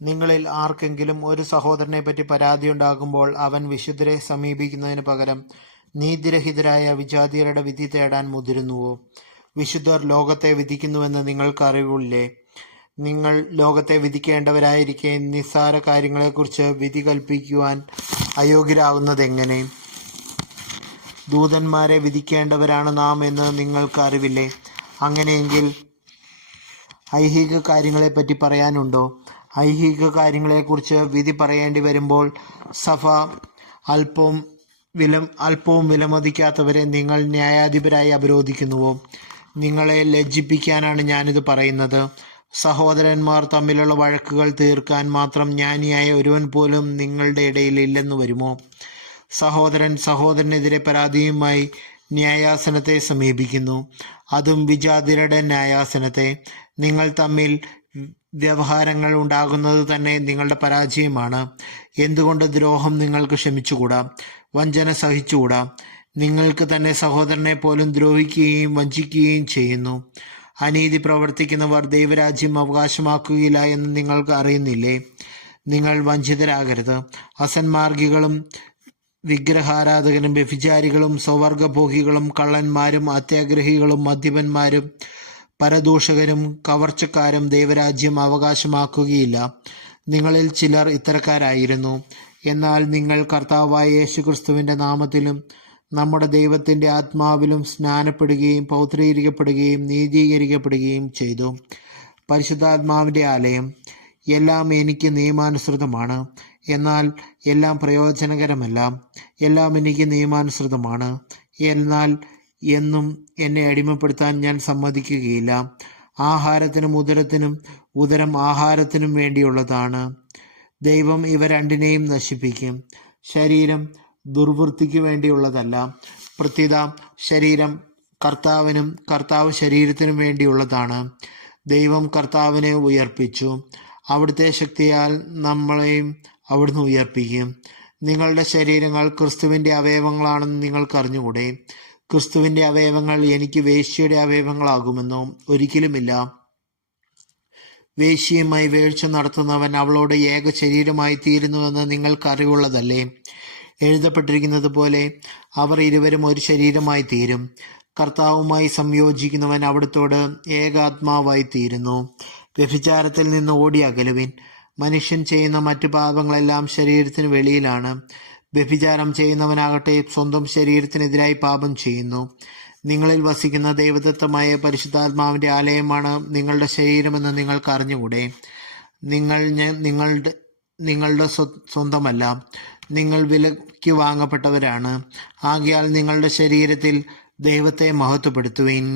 നിങ്ങളിൽ ആർക്കെങ്കിലും ഒരു സഹോദരനെപ്പറ്റി പരാതിയുണ്ടാകുമ്പോൾ അവൻ വിശുദ്ധരെ സമീപിക്കുന്നതിന് പകരം നീതിരഹിതരായ വിജാതീയരുടെ വിധി തേടാൻ മുതിരുന്നുവോ? വിശുദ്ധർ ലോകത്തെ വിധിക്കുന്നുവെന്ന് നിങ്ങൾക്ക് അറിവില്ലേ? നിങ്ങൾ ലോകത്തെ വിധിക്കേണ്ടവരായിരിക്കെ നിസ്സാര കാര്യങ്ങളെക്കുറിച്ച് വിധി കൽപ്പിക്കുവാൻ അയോഗ്യരാകുന്നതെങ്ങനെ? ദൂതന്മാരെ വിധിക്കേണ്ടവരാണ് നാം എന്ന് നിങ്ങൾക്ക് അറിവില്ലേ? അങ്ങനെയെങ്കിൽ ഐഹിക കാര്യങ്ങളെപ്പറ്റി പറയാനുണ്ടോ? ഐഹിക കാര്യങ്ങളെക്കുറിച്ച് വിധി പറയേണ്ടി വരുമ്പോൾ സഭ അല്പവും വിലമതിക്കാത്തവരെ നിങ്ങൾ ന്യായാധിപരായി അപരോധിക്കുന്നുവോ? നിങ്ങളെ ലജ്ജിപ്പിക്കാനാണ് ഞാനിത് പറയുന്നത്. സഹോദരന്മാർ തമ്മിലുള്ള വഴക്കുകൾ തീർക്കാൻ മാത്രം ജ്ഞാനിയായ ഒരുവൻ പോലും നിങ്ങളുടെ ഇടയിൽ ഇല്ലെന്ന് വരുമോ? സഹോദരൻ സഹോദരനെതിരെ പരാതിയുമായി ന്യായാസനത്തെ സമീപിക്കുന്നു, അതും വിജാതിയരുടെ ന്യായാസനത്തെ. നിങ്ങൾ തമ്മിൽ വ്യവഹാരങ്ങൾ ഉണ്ടാകുന്നത് തന്നെ നിങ്ങളുടെ പരാജയമാണ്. എന്തുകൊണ്ട് ദ്രോഹം നിങ്ങൾക്ക് ക്ഷമിച്ചുകൂടാ? വഞ്ചന സഹിച്ചുകൂടാ? നിങ്ങൾക്ക് തന്നെ സഹോദരനെ പോലും ദ്രോഹിക്കുകയും വഞ്ചിക്കുകയും ചെയ്യുന്നു. അനീതി പ്രവർത്തിക്കുന്നവർ ദൈവരാജ്യം അവകാശമാക്കുകയില്ല എന്ന് നിങ്ങൾക്ക് അറിയുന്നില്ലേ? നിങ്ങൾ വഞ്ചിതരാകരുത്. അസന്മാർഗികളും വിഗ്രഹാരാധകരും വ്യഭിചാരികളും സ്വവർഗഭോഗികളും കള്ളന്മാരും അത്യാഗ്രഹികളും മദ്യപന്മാരും പരദൂഷകരും കവർച്ചക്കാരും ദൈവരാജ്യം അവകാശമാക്കുകയില്ല. നിങ്ങളിൽ ചിലർ ഇത്തരക്കാരായിരുന്നു. എന്നാൽ നിങ്ങൾ കർത്താവായ യേശുക്രിസ്തുവിൻ്റെ നാമത്തിലും നമ്മുടെ ദൈവത്തിൻ്റെ ആത്മാവിലും സ്നാനപ്പെടുകയും പൗത്രീകരിക്കപ്പെടുകയും നീതീകരിക്കപ്പെടുകയും ചെയ്തു. പരിശുദ്ധാത്മാവിൻ്റെ ആലയം. എല്ലാം എനിക്ക് നിയമാനുസൃതമാണ്, എന്നാൽ എല്ലാം പ്രയോജനകരമല്ല. എല്ലാം എനിക്ക് നിയമാനുസൃതമാണ്, എന്നാൽ എന്നും എന്നെ അടിമപ്പെടുത്താൻ ഞാൻ സമ്മതിക്കുകയില്ല. ആഹാരത്തിനും ഉദരത്തിനും ഉദരം ആഹാരത്തിനും വേണ്ടിയുള്ളതാണ്. ദൈവം ഇവ രണ്ടിനെയും നശിപ്പിക്കും. ശരീരം ദുർവൃത്തിക്ക് വേണ്ടിയുള്ളതല്ല. പ്രത്യുത ശരീരം കർത്താവിനും കർത്താവ് ശരീരത്തിനും വേണ്ടിയുള്ളതാണ്. ദൈവം കർത്താവിനെ ഉയർപ്പിച്ചു, അവിടുത്തെ ശക്തിയാൽ നമ്മളെയും അവിടുന്ന് ഉയർപ്പിക്കും. നിങ്ങളുടെ ശരീരങ്ങൾ ക്രിസ്തുവിൻ്റെ അവയവങ്ങളാണെന്ന് നിങ്ങൾക്ക് അറിഞ്ഞുകൂടെ? ക്രിസ്തുവിൻ്റെ അവയവങ്ങൾ എനിക്ക് വേശ്യയുടെ അവയവങ്ങളാകുമെന്നോ? ഒരിക്കലുമില്ല. വേശ്യയുമായി വേഴ്ച നടത്തുന്നവൻ അവളോട് ഏക ശരീരമായി തീരുന്നുവെന്ന് നിങ്ങൾക്ക് അറിവുള്ളതല്ലേ? എഴുതപ്പെട്ടിരിക്കുന്നത് പോലെ അവർ ഇരുവരും ഒരു ശരീരമായി തീരും. കർത്താവുമായി സംയോജിക്കുന്നവൻ അവിടുത്തോട് ഏകാത്മാവായി തീരുന്നു. വ്യഭിചാരത്തിൽ നിന്ന് ഓടി അകലുവിൻ. മനുഷ്യൻ ചെയ്യുന്ന മറ്റു പാപങ്ങളെല്ലാം ശരീരത്തിന് വെളിയിലാണ്. വ്യഭിചാരം ചെയ്യുന്നവനാകട്ടെ സ്വന്തം ശരീരത്തിനെതിരായി പാപം ചെയ്യുന്നു. നിങ്ങളിൽ വസിക്കുന്ന ദൈവദത്തമായ പരിശുദ്ധാത്മാവിൻ്റെ ആലയമാണ് നിങ്ങളുടെ ശരീരമെന്ന് നിങ്ങൾക്ക് അറിഞ്ഞുകൂടെ? നിങ്ങളുടെ സ്വന്തമല്ല, നിങ്ങൾ വിലയ്ക്ക് വാങ്ങപ്പെട്ടവരാണ്. ആകയാൽ നിങ്ങളുടെ ശരീരത്തിൽ ദൈവത്തെ മഹത്വപ്പെടുത്തുവിൻ.